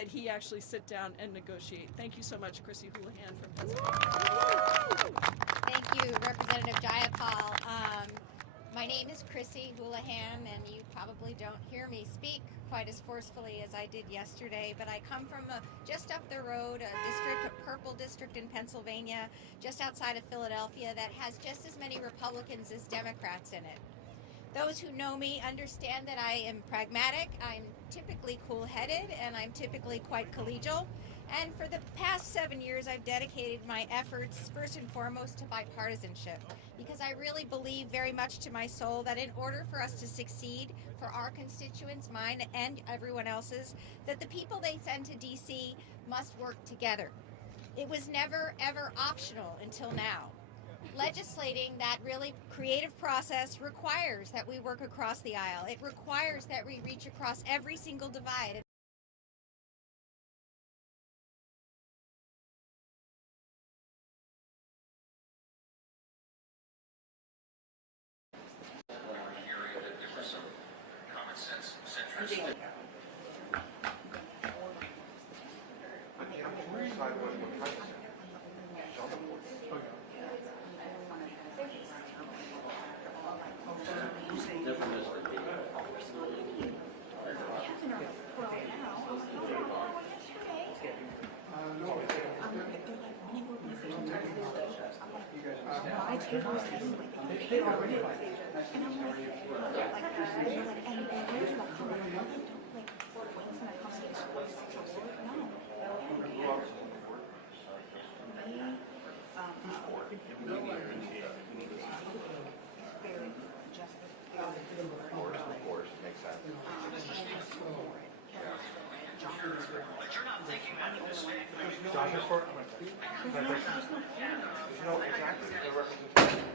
that he actually sit down and negotiate. Thank you so much, Chrissy Houlihan from Pennsylvania. Thank you, Representative Jayapal. My name is Chrissy Houlihan, and you probably don't hear me speak quite as forcefully as I did yesterday, but I come from just up the road, a purple district in Pennsylvania, just outside of Philadelphia, that has just as many Republicans as Democrats in it. Those who know me understand that I am pragmatic, I'm typically cool-headed, and I'm typically quite collegial. And for the past 7 years, I've dedicated my efforts, first and foremost, to bipartisanship, because I really believe very much to my soul that in order for us to succeed, for our constituents, mine and everyone else's, that the people they send to D.C. must work together. It was never, ever optional until now. Legislating that really creative process requires that we work across the aisle. It requires that we reach across every single divide.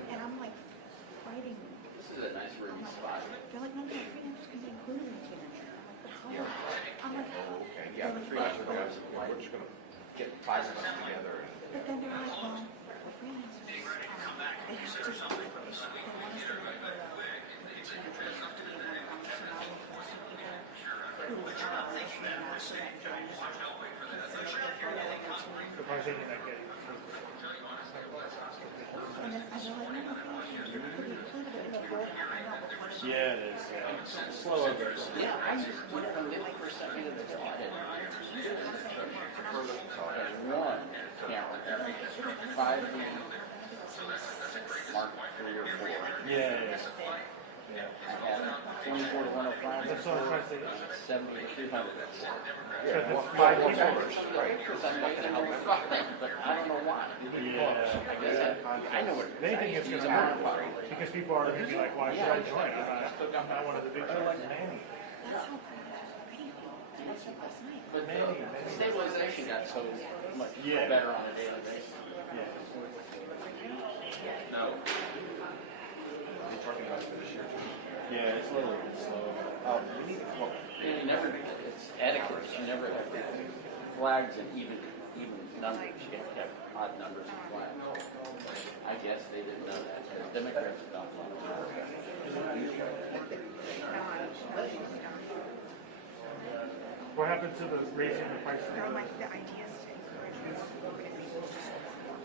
And I'm like fighting. This is a nice roomy spot. They're like, no, freedoms can be included in signature. I'm like, oh, okay. Yeah, the freedoms are guys. We're just going to get 5 of us together. But then they're like, well, the freedoms they have to. They want us to make yeah, it is. It's slow over. Yeah, I'm just 50% of the audit. One camera, 5 mark 3 or 4. Yeah. I had 24 to 105. That's what I'm trying to say. 70 to 300. Yeah, that's 5 people. Right. Because I'm like the hell but I don't know why. Yeah. I guess I know what They think it's going to happen because people are going to be like, why should I join? I'm not one of the big people like Manny. That's how pretty last night. But Manny. Stabilization got so much better on a daily basis. Yeah. No. Are you talking about this year too? Yeah, it's a little bit slow. We need to come up. And you never, it's etiquette. You never have flags and even numbers. You have to have odd numbers and flags. I guess they didn't know that. The Democrats don't know that. What happened to the raising the price? They're like the ideas to encourage organizations to support.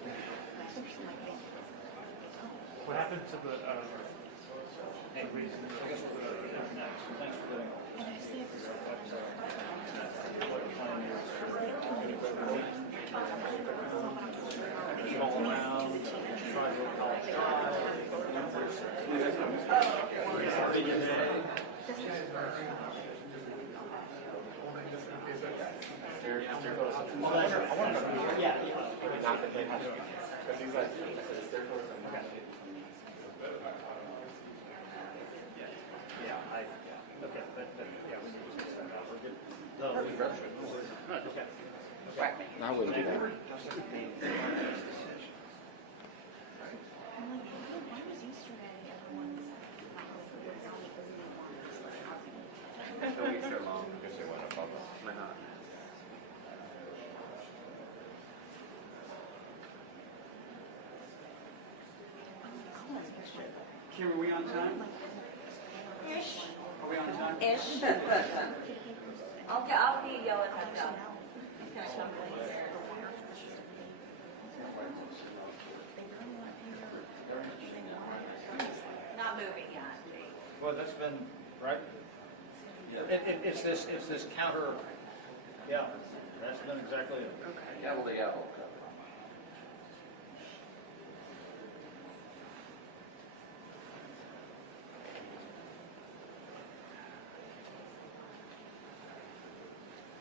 What happened to the raising the internet? Thanks for doing And I say it was all around, try to go college drive. Yeah. Okay, we need to send out. We're good. Okay. I wouldn't do that. I'm like, why was yesterday everyone's No weeks are long because they went above us. Why not? Kim, are we on time? Ish. Are we on time? Ish. I'll be yelling at them. what that's been, right? It's this counter, yeah, that's been exactly it. Gavel to gavel.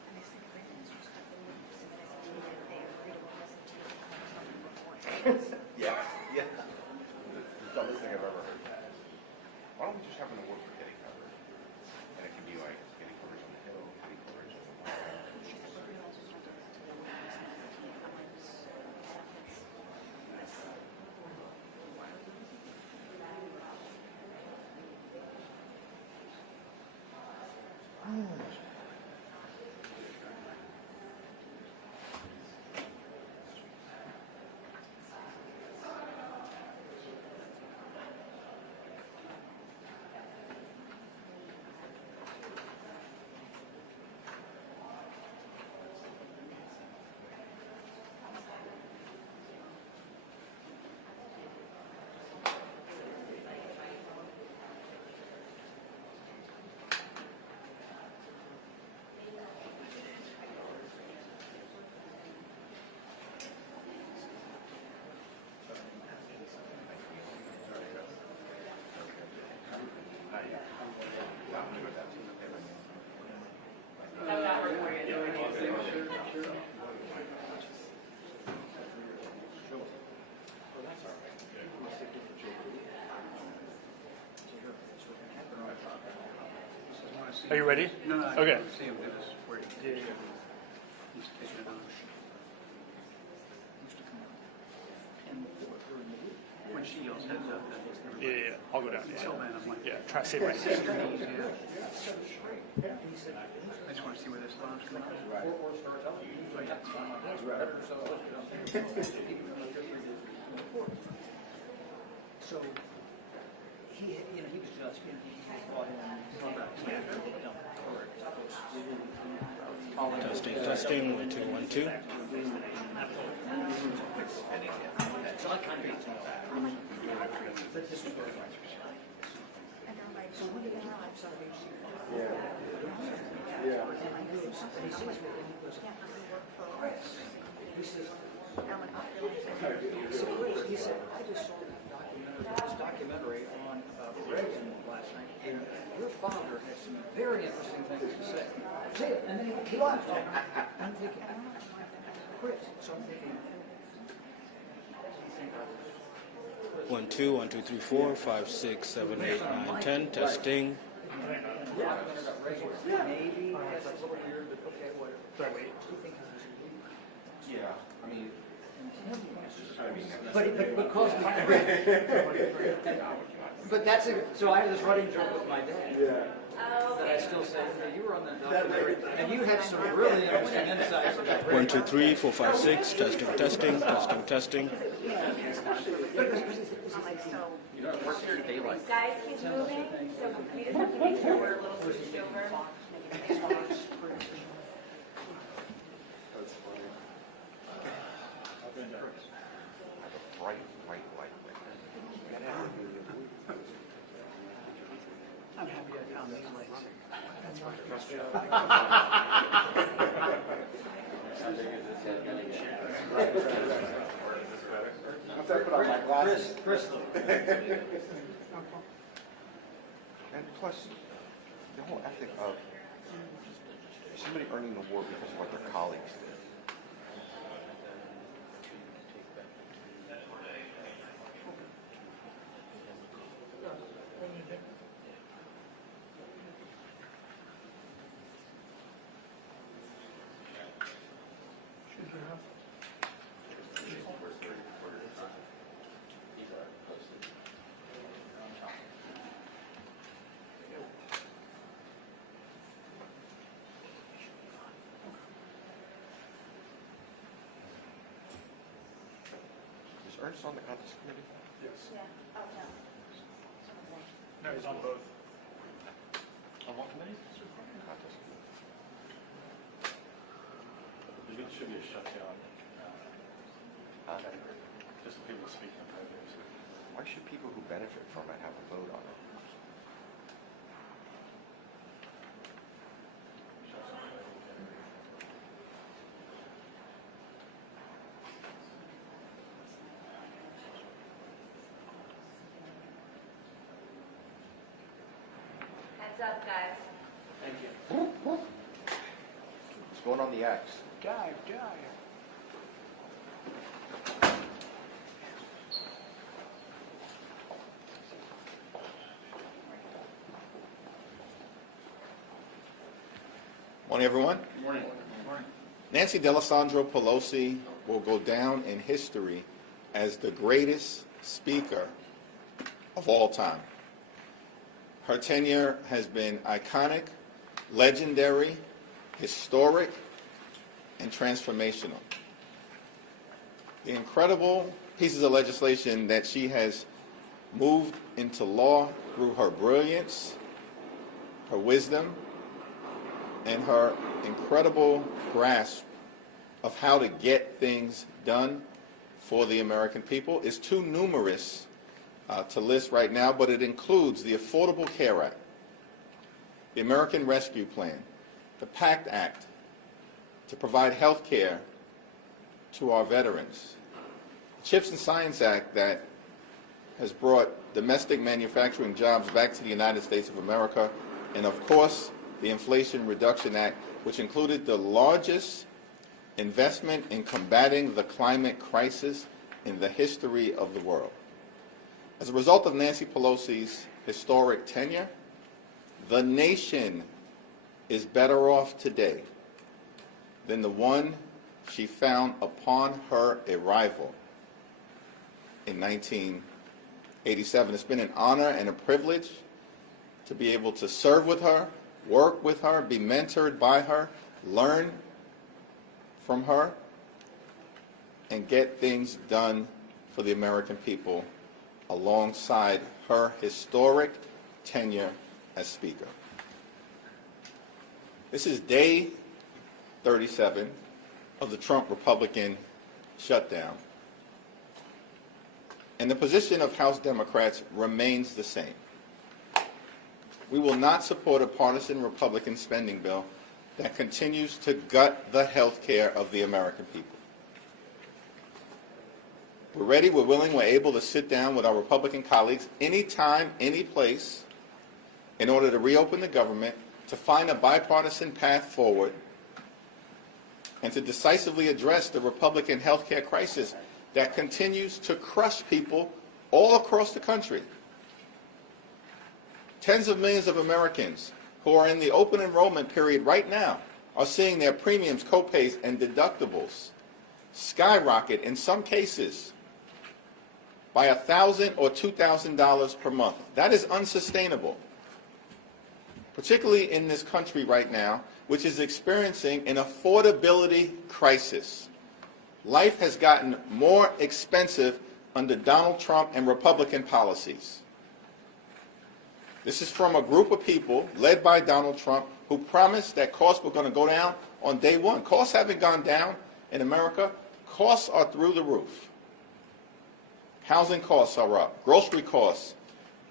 And I think everything's just got the link submitted to me and they agree to what doesn't take something before. Yeah, yeah. The dumbest thing I've ever heard. Why don't we just have an award for getting covered? And it can be like getting coverage on the hill, getting coverage on the mountain. She said, we're gonna just have to go to the university. I'm like, Are you ready? No, I Okay. see him do this where he's taking it on. When she yells heads up, that is never. Yeah. I'll go down. So man, I'm like, Yeah. Try to save my sit your knees, yeah. I just want to see where this bomb's coming from. So, he was just, he brought in. Testing, 1 2 1 2. So I kind of, but this was very much. and they're like, So when did they have some of HC? Yeah. And I knew somebody sees me and he goes, yeah, he worked for Chris, he says, Alan Upfield. he said, I just saw this documentary on Reagan last night, and your father has some very interesting things to say. Say it, and then he left. I'm thinking, I don't know, Chris, so I'm thinking, 1 2 1 2 3 4 5 6 7 8 9 10. Testing. maybe that's a little weird, but okay, whatever. Sorry, wait. Yeah, I mean, But because but that's a, so I have this running joke with my dad. That I still say, you were on that documentary, and you had some really interesting insights about 1 2 3 4 5 6. Testing, testing, testing, testing. I'm like, so, you know, it works here in daylight. Guys keep moving, so we just have to make sure we're a little pushed over. That's funny. I have a bright white light like that. I'm happy I found these lights. That's my Once I put on my glasses. Crystal. And plus, the whole ethic of somebody earning an award because of what their colleagues did. Is Ernst on the contest committee? Yes. yeah, oh, no. No, he's on both. On what committee? Contest committee. There should be a shutdown, Okay. just so people speak in private. Why should people who benefit from it have a vote on it? Heads up, guys. Thank you. What's going on the X? Dive. Morning, everyone. Good morning. Nancy D'Alessandro Pelosi will go down in history as the greatest speaker of all time. Her tenure has been iconic, legendary, historic, and transformational. The incredible pieces of legislation that she has moved into law through her brilliance, her wisdom, and her incredible grasp of how to get things done for the American people is too numerous to list right now, but it includes the Affordable Care Act, the American Rescue Plan, the PACT Act to provide health care to our veterans, the CHIPS and Science Act that has brought domestic manufacturing jobs back to the United States of America, and of course, the Inflation Reduction Act, which included the largest investment in combating the climate crisis in the history of the world. As a result of Nancy Pelosi's historic tenure, the nation is better off today than the one she found upon her arrival in 1987. It's been an honor and a privilege to be able to serve with her, work with her, be mentored by her, learn from her, and get things done for the American people alongside her historic tenure as Speaker. This is day 37 of the Trump Republican shutdown. And the position of House Democrats remains the same. We will not support a partisan Republican spending bill that continues to gut the health care of the American people. We're ready, we're willing, we're able to sit down with our Republican colleagues anytime, any place, in order to reopen the government, to find a bipartisan path forward, and to decisively address the Republican health care crisis that continues to crush people all across the country. Tens of millions of Americans who are in the open enrollment period right now are seeing their premiums, copays, and deductibles skyrocket, in some cases, by $1,000 or $2,000 per month. That is unsustainable, particularly in this country right now, which is experiencing an affordability crisis. Life has gotten more expensive under Donald Trump and Republican policies. This is from a group of people led by Donald Trump who promised that costs were going to go down on day one. Costs haven't gone down in America. Costs are through the roof. Housing costs are up. Grocery costs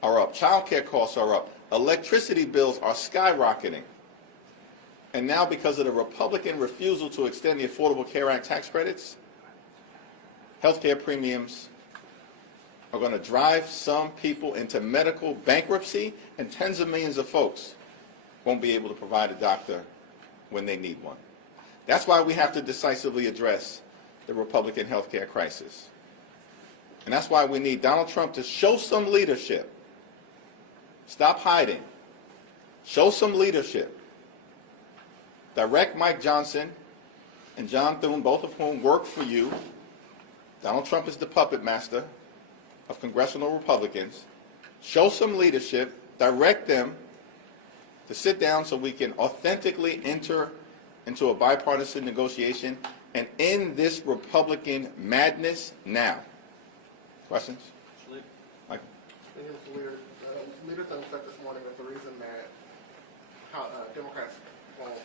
are up. Child care costs are up. Electricity bills are skyrocketing. And now, because of the Republican refusal to extend the Affordable Care Act tax credits, health care premiums are going to drive some people into medical bankruptcy, and tens of millions of folks won't be able to provide a doctor when they need one. That's why we have to decisively address the Republican health care crisis. And that's why we need Donald Trump to show some leadership. Stop hiding. Show some leadership. Direct Mike Johnson and John Thune, both of whom work for you. Donald Trump is the puppet master of congressional Republicans. Show some leadership, direct them to sit down so we can authentically enter into a bipartisan negotiation and end this Republican madness now. Questions? Michael? Leader Thune said this morning that the reason that Democrats won't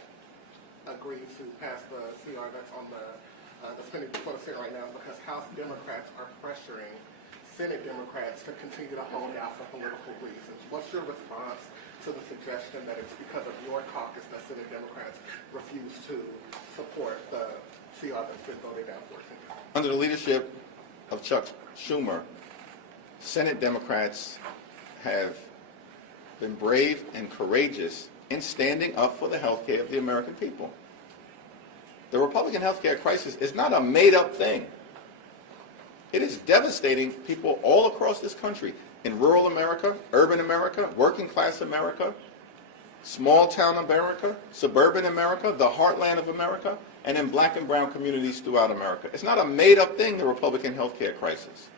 agree to pass the CR that's on the spending before the Senate right now is because House Democrats are pressuring Senate Democrats to continue to hold out for political reasons. What's your response to the suggestion that it's because of your caucus that Senate Democrats refuse to support the CR that's been voted down for? Under the leadership of Chuck Schumer, Senate Democrats have been brave and courageous in standing up for the health care of the American people. The Republican health care crisis is not a made-up thing. It is devastating people all across this country, in rural America, urban America, working class America, small town America, suburban America, the heartland of America, and in black and brown communities throughout America. It's not a made-up thing, the Republican health care crisis.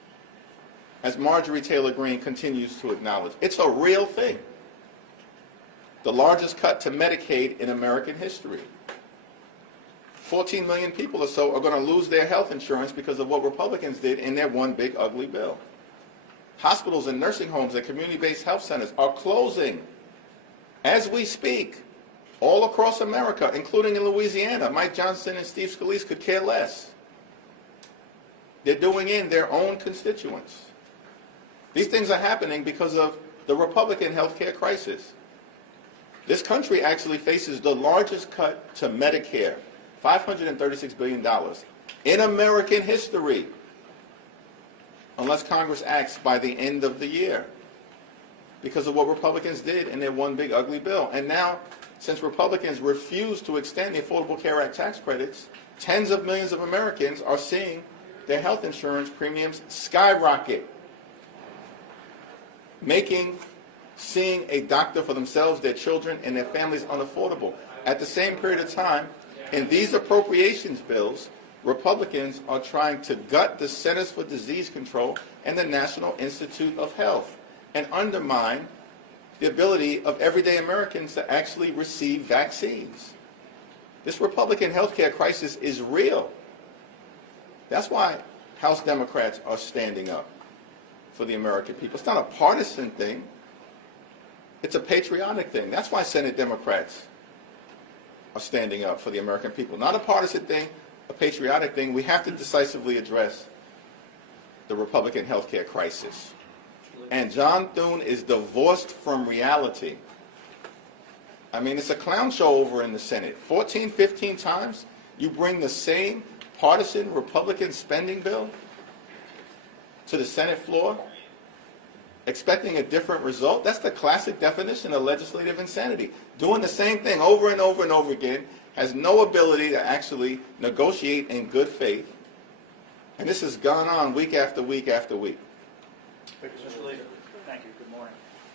As Marjorie Taylor Greene continues to acknowledge, it's a real thing. The largest cut to Medicaid in American history. 14 million people or so are going to lose their health insurance because of what Republicans did in their one big ugly bill. Hospitals and nursing homes and community-based health centers are closing as we speak all across America, including in Louisiana. Mike Johnson and Steve Scalise could care less. They're doing in their own constituents. These things are happening because of the Republican health care crisis. This country actually faces the largest cut to Medicare, $536 billion, in American history, unless Congress acts by the end of the year, because of what Republicans did in their one big ugly bill. And now, since Republicans refuse to extend the Affordable Care Act tax credits, tens of millions of Americans are seeing their health insurance premiums skyrocket, making seeing a doctor for themselves, their children, and their families unaffordable. At the same period of time, in these appropriations bills, Republicans are trying to gut the Centers for Disease Control and the National Institute of Health and undermine the ability of everyday Americans to actually receive vaccines. This Republican health care crisis is real. That's why House Democrats are standing up for the American people. It's not a partisan thing. It's a patriotic thing. That's why Senate Democrats are standing up for the American people. Not a partisan thing, a patriotic thing. We have to decisively address the Republican health care crisis. And John Thune is divorced from reality. I mean, it's a clown show over in the Senate. 14, 15 times you bring the same partisan Republican spending bill to the Senate floor, expecting a different result. That's the classic definition of legislative insanity. Doing the same thing over and over and over again, has no ability to actually negotiate in good faith. And this has gone on week after week after week. Mr. Leader, thank you. Good morning.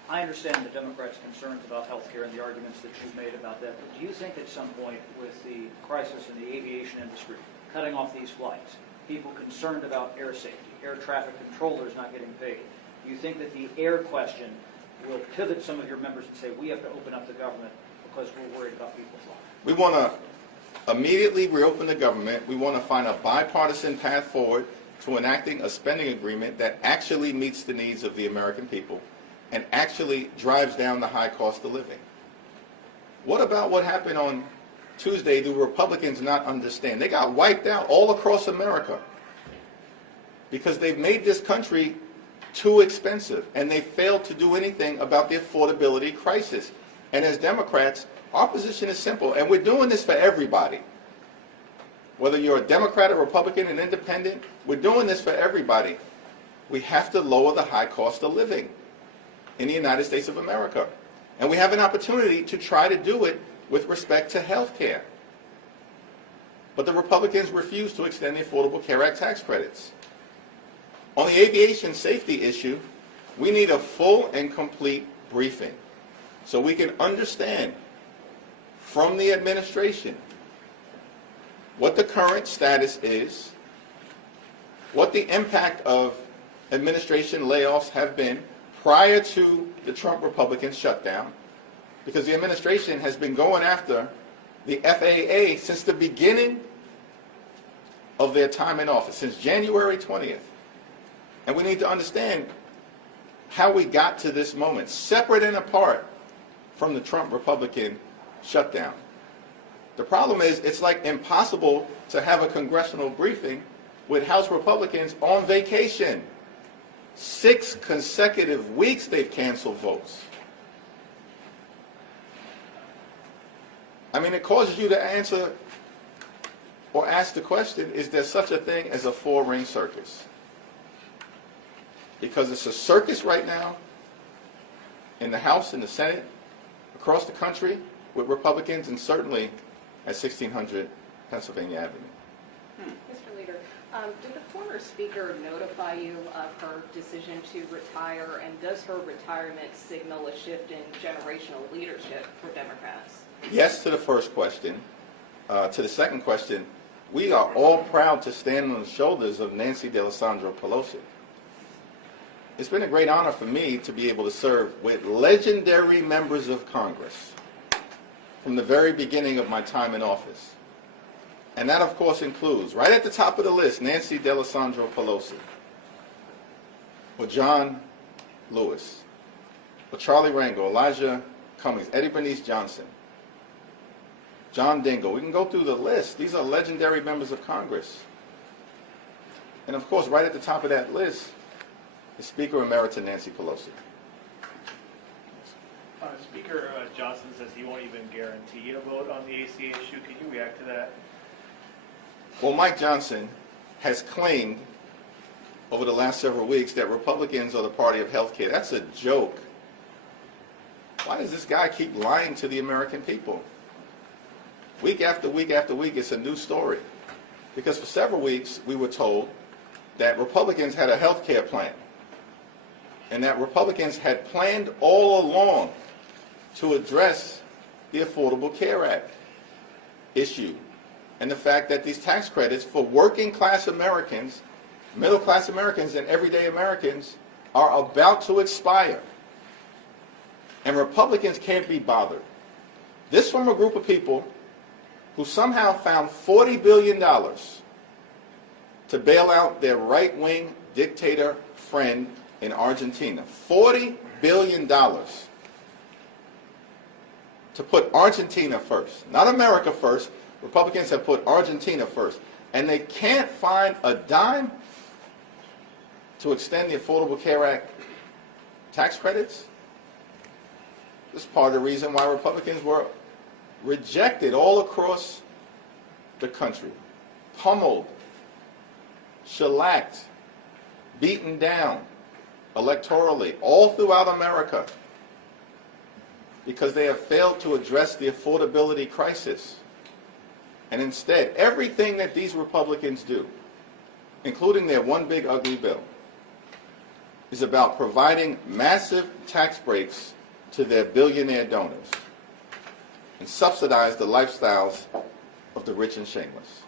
I understand the Democrats' concerns about health care and the arguments that you've made about that. But do you think at some point with the crisis in the aviation industry, cutting off these flights, people concerned about air safety, air traffic controllers not getting paid, do you think that the air question will pivot some of your members and say, we have to open up the government because we're worried about people flying? We want to immediately reopen the government. We want to find a bipartisan path forward to enacting a spending agreement that actually meets the needs of the American people and actually drives down the high cost of living. What about what happened on Tuesday? Do Republicans not understand? They got wiped out all across America because they've made this country too expensive, and they failed to do anything about the affordability crisis. And as Democrats, our position is simple, and we're doing this for everybody. Whether you're a Democrat, a Republican, an independent, we're doing this for everybody. We have to lower the high cost of living in the United States of America. And we have an opportunity to try to do it with respect to health care. But the Republicans refuse to extend the Affordable Care Act tax credits. On the aviation safety issue, we need a full and complete briefing so we can understand from the administration what the current status is, what the impact of administration layoffs have been prior to the Trump Republican shutdown, because the administration has been going after the FAA since the beginning of their time in office, since January 20th. And we need to understand how we got to this moment, separate and apart from the Trump Republican shutdown. The problem is it's like impossible to have a congressional briefing with House Republicans on vacation. 6 consecutive weeks they've canceled votes. I mean, it causes you to answer or ask the question, is there such a thing as a 4-ring circus? Because it's a circus right now, in the House, in the Senate, across the country with Republicans, and certainly at 1600 Pennsylvania Avenue. Mr. Leader, did the former speaker notify you of her decision to retire, and does her retirement signal a shift in generational leadership for Democrats? Yes to the first question. To the second question, we are all proud to stand on the shoulders of Nancy D'Alessandro Pelosi. It's been a great honor for me to be able to serve with legendary members of Congress from the very beginning of my time in office. And that, of course, includes, right at the top of the list, Nancy D'Alessandro Pelosi, or John Lewis, or Charlie Rangel, Elijah Cummings, Eddie Bernice Johnson, John Dingell. We can go through the list. These are legendary members of Congress. And, of course, right at the top of that list is Speaker Emerita Nancy Pelosi. Speaker Johnson says he won't even guarantee a vote on the ACA issue. Can you react to that? Well, Mike Johnson has claimed over the last several weeks that Republicans are the party of health care. That's a joke. Why does this guy keep lying to the American people? Week after week after week, it's a new story. Because for several weeks, we were told that Republicans had a health care plan, and that Republicans had planned all along to address the Affordable Care Act issue, and the fact that these tax credits for working class Americans, middle class Americans, and everyday Americans are about to expire. And Republicans can't be bothered. This from a group of people who somehow found $40 billion to bail out their right-wing dictator friend in Argentina. $40 billion to put Argentina first. Not America first. Republicans have put Argentina first. And they can't find a dime to extend the Affordable Care Act tax credits. This is part of the reason why Republicans were rejected all across the country. Pummeled, shellacked, beaten down electorally all throughout America because they have failed to address the affordability crisis. And instead, everything that these Republicans do, including their one big ugly bill, is about providing massive tax breaks to their billionaire donors and subsidize the lifestyles of the rich and shameless.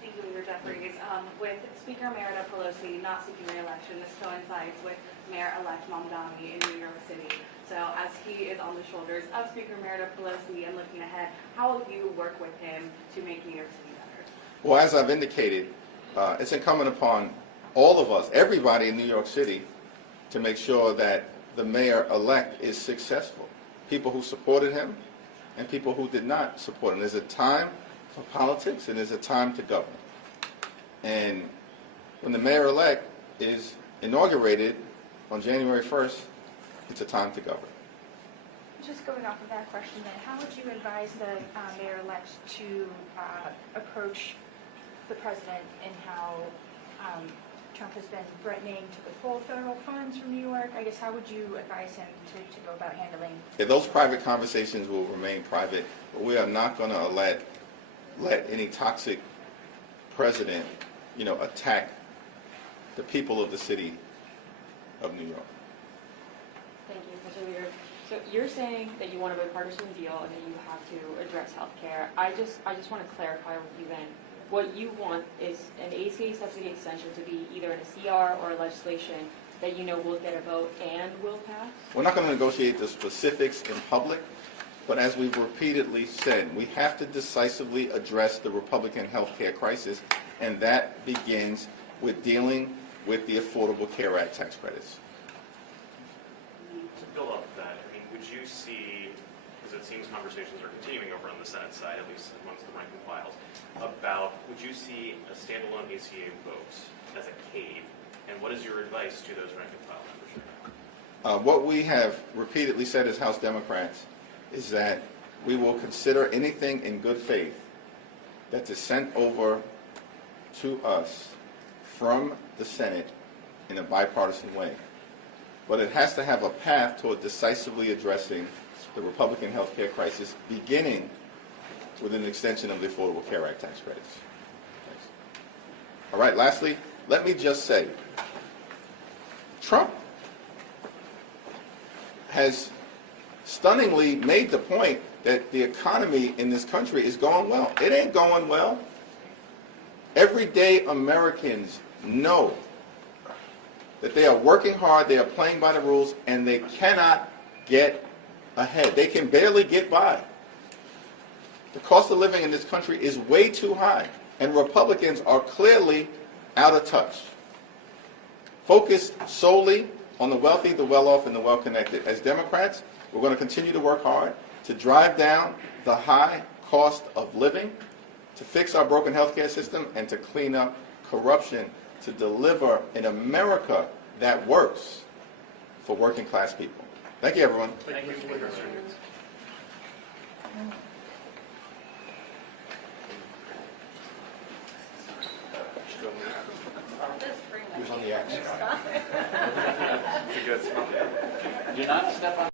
Thank you, Leader Jeffries. With Speaker Emerita Pelosi not seeking re-election, this coincides with Mayor-elect Mamdani in New York City. So as he is on the shoulders of Speaker Emerita Pelosi and looking ahead, how will you work with him to make New York City better? Well, as I've indicated, it's incumbent upon all of us, everybody in New York City, to make sure that the mayor-elect is successful. People who supported him and people who did not support him. There's a time for politics and there's a time to govern. And when the mayor-elect is inaugurated on January 1st, it's a time to govern. Just going off of that question then, how would you advise the mayor-elect to approach the president and how Trump has been threatening to withhold federal funds from New York? I guess how would you advise him to go about handling? Yeah, those private conversations will remain private, but we are not going to let any toxic president, attack the people of the city of New York. Thank you, Mr. Leader. So you're saying that you want a bipartisan deal and that you have to address health care. I just want to clarify with you then. What you want is an ACA subsidy extension to be either in a CR or a legislation that will get a vote and will pass? We're not going to negotiate the specifics in public, but as we've repeatedly said, we have to decisively address the Republican health care crisis, and that begins with dealing with the Affordable Care Act tax credits. To build off of that, would you see, because it seems conversations are continuing over on the Senate side, at least amongst the rank and files, about would you see a standalone ACA vote as a cave, and what is your advice to those rank and file members? What we have repeatedly said as House Democrats is that we will consider anything in good faith that is sent over to us from the Senate in a bipartisan way. but it has to have a path toward decisively addressing the Republican health care crisis, beginning with an extension of the Affordable Care Act tax credits. Thanks. All right, lastly, let me just say, Trump has stunningly made the point that the economy in this country is going well. It ain't going well. Everyday Americans know that they are working hard, they are playing by the rules, and they cannot get ahead. They can barely get by. The cost of living in this country is way too high, and Republicans are clearly out of touch, focused solely on the wealthy, the well-off, and the well-connected. As Democrats, we're going to continue to work hard to drive down the high cost of living, to fix our broken healthcare system, and to clean up corruption, to deliver an America that works for working class people. Thank you, everyone. Thank you. He was on the axe. Good. Do not step on